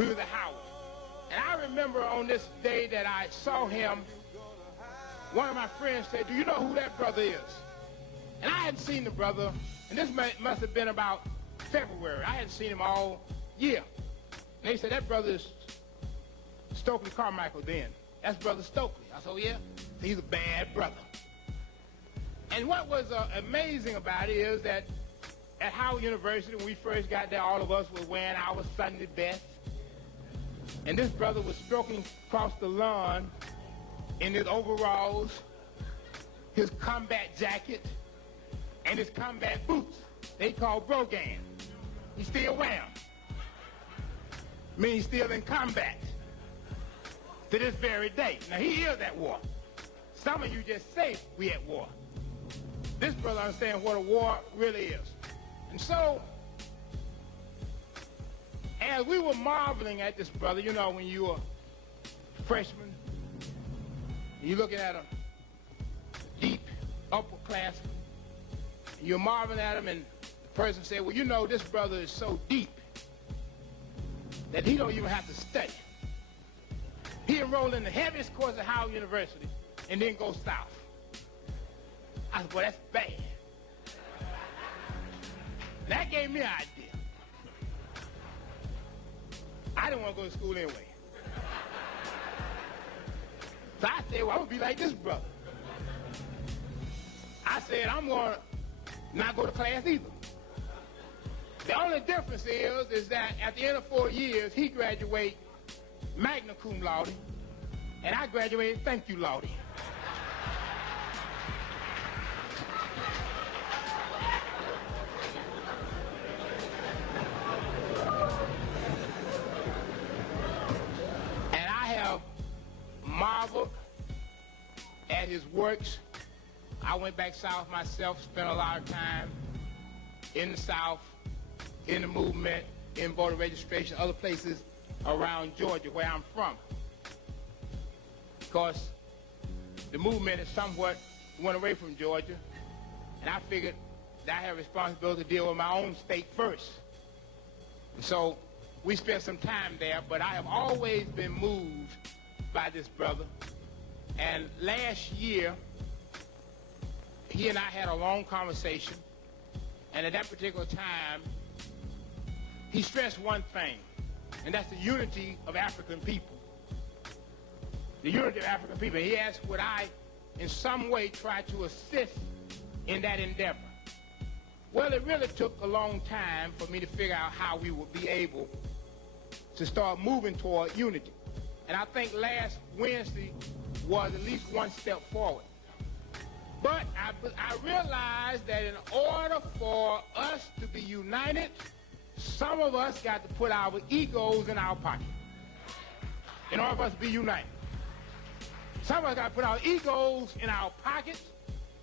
We was at Howard. And I remember on this day that I saw him, one of my friends said, "Do you know who that brother is?" And I hadn't seen the brother, and this must have been about February. I hadn't seen him all year. And they said, "That brother is Stokely Carmichael then. That's Brother Stokely." I said, "Oh, yeah? He's a bad brother." And what was amazing about it is that at Howard University, when we first got there, all of us were wearing our Sunday best. And this brother was stroking across the lawn in his overalls, his combat jacket, and his combat boots. They call Brogan. He still wear them. I mean, he's still in combat to this very day. Now, he is at war. Some of you just say we at war. This brother understands what a war really is. And so, as we were marveling at this brother, you know, when you were a freshman, you're looking at a deep upperclassman, and you're marveling at him, and the person said, "Well, you know, this brother is so deep that he don't even have to study. He enrolled in the heaviest course at Howard University and then go south." I said, "Well, that's bad." That gave me an idea. I didn't want to go to school anyway. So I said, "Well, I'm going to be like this brother." I said, "I'm going to not go to class either." The only difference is that at the end of 4 years, he graduated magna cum laude, and I graduated thank you laude. Marveled at his works. I went back south myself, spent a lot of time in the South, in the movement, in voter registration, other places around Georgia where I'm from. Because the movement has somewhat went away from Georgia, and I figured that I have a responsibility to deal with my own state first. And so we spent some time there, but I have always been moved by this brother. And last year, he and I had a long conversation, and at that particular time, he stressed one thing, and that's the unity of African people. The unity of African people. He asked, would I, in some way, try to assist in that endeavor? Well, it really took a long time for me to figure out how we would be able to start moving toward unity. And I think last Wednesday was at least one step forward. But I realized that in order for us to be united, some of us got to put our egos in our pocket in order for us to be united. Some of us got to put our egos in our pockets,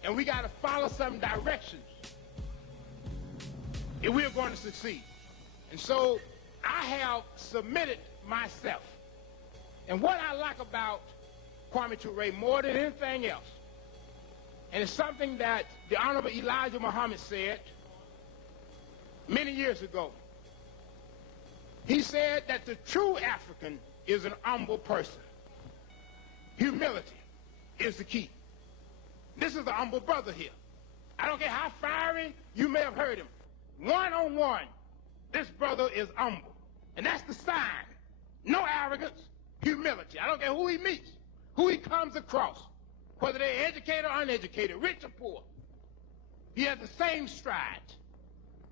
and we got to follow some directions if we're going to succeed. And so I have submitted myself. And what I like about Kwame Ture more than anything else, and it's something that the Honorable Elijah Muhammad said many years ago. He said that the true African is an humble person. Humility is the key. This is a humble brother here. I don't care how fiery you may have heard him. One-on-one, this brother is humble. And that's the sign. No arrogance, humility. I don't care who he meets, who he comes across, whether they're educated or uneducated, rich or poor. He has the same stride.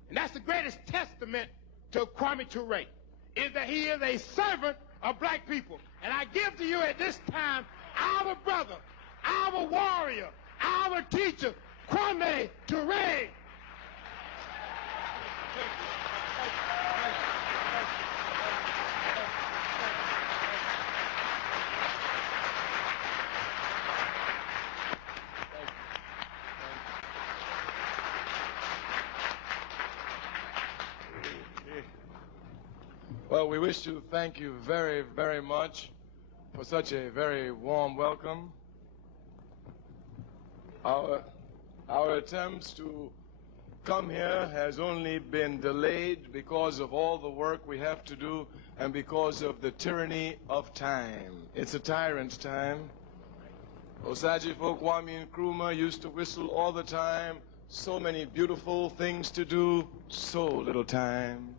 And that's the greatest testament to Kwame Ture, is that he is a servant of black people. And I give to you at this time our brother, our warrior, our teacher, Kwame Ture. Well, we wish to thank you very, very much for such a very warm welcome. Our attempts to come here has only been delayed because of all the work we have to do and because of the tyranny of time. It's a tyrant's time. Osajifo Kwame Nkrumah used to whistle all the time, so many beautiful things to do, so little time.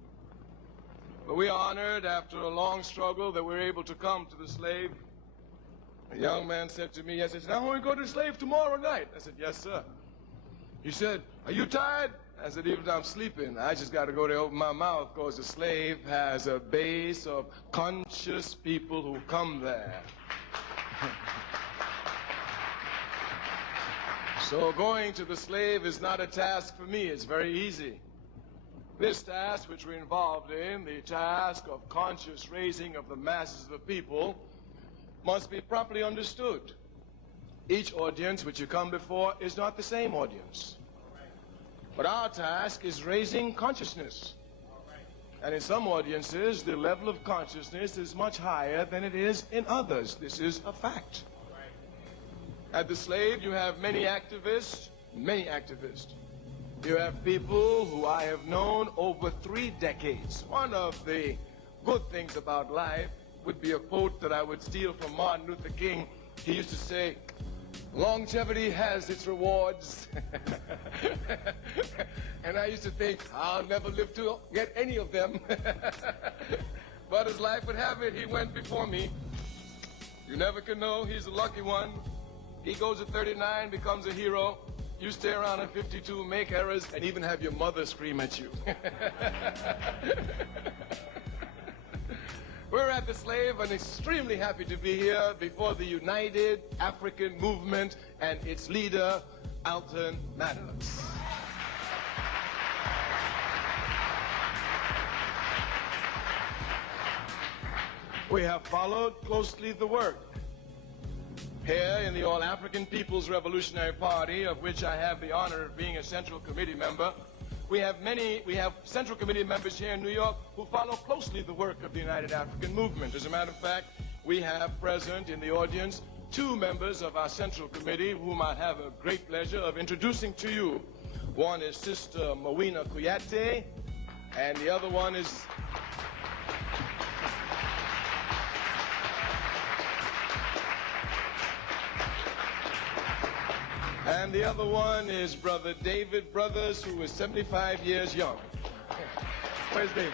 But we are honored after a long struggle that we're able to come to the slave. A young man said to me, I said, "Now we go to the slave tomorrow night." I said, "Yes, sir." He said, "Are you tired?" I said, "Even if I'm sleeping, I just got to go there, open my mouth, because the slave has a base of conscious people who come there." So going to the slave is not a task for me. It's very easy. This task, which we're involved in, the task of conscious raising of the masses of the people, must be properly understood. Each audience which you come before is not the same audience. But our task is raising consciousness. And in some audiences, the level of consciousness is much higher than it is in others. This is a fact. At the slave, you have many activists. You have people who I have known over 3 decades. One of the good things about life would be a quote that I would steal from Martin Luther King. He used to say, "Longevity has its rewards." And I used to think, I'll never live to get any of them. But as life would have it, he went before me. You never can know, he's a lucky one. He goes at 39, becomes a hero. You stay around at 52, make errors, and even have your mother scream at you. We're at the slave and extremely happy to be here before the United African Movement and its leader, Alton Maddox. We have followed closely the work here in the All-African People's Revolutionary Party, of which I have the honor of being a Central Committee member. We have Central Committee members here in New York who follow closely the work of the United African Movement. As a matter of fact, we have present in the audience 2 members of our Central Committee whom I have a great pleasure of introducing to you. One is Sister Mawina Kuyate, and the other one is Brother David Brothers, who is 75 years young. Where's David?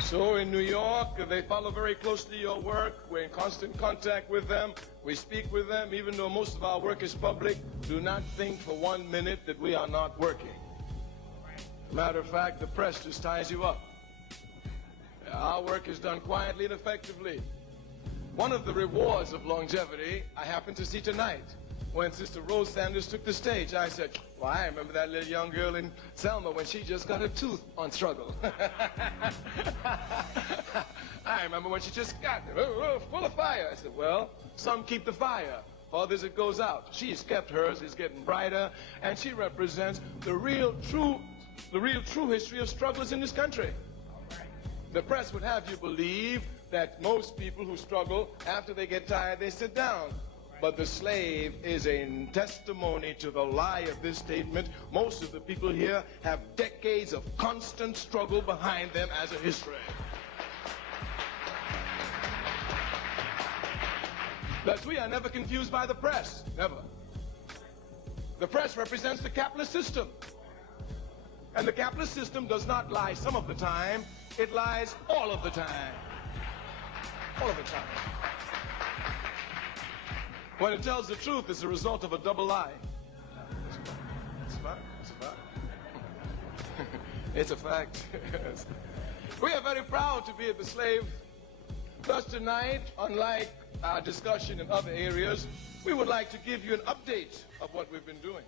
So in New York, they follow very closely your work. We're in constant contact with them. We speak with them. Even though most of our work is public, do not think for 1 minute that we are not working. Matter of fact, the press just ties you up. Our work is done quietly and effectively. One of the rewards of longevity I happened to see tonight when Sister Rose Sanders took the stage. I said, "Well, I remember that little young girl in Selma when she just got her tooth on struggle." I remember when she just got it, full of fire. I said, "Well, some keep the fire, others it goes out." She's kept hers, it's getting brighter, and she represents the real true history of struggles in this country. The press would have you believe that most people who struggle, after they get tired, they sit down. But the slave is a testimony to the lie of this statement. Most of the people here have decades of constant struggle behind them as a history. Thus, we are never confused by the press. Never. The press represents the capitalist system. And the capitalist system does not lie some of the time. It lies all of the time. All of the time. When it tells the truth, it's a result of a double lie. It's a fact. It's a fact. It's a fact. We are very proud to be at the slave. Thus tonight, unlike our discussion in other areas, we would like to give you an update of what we've been doing.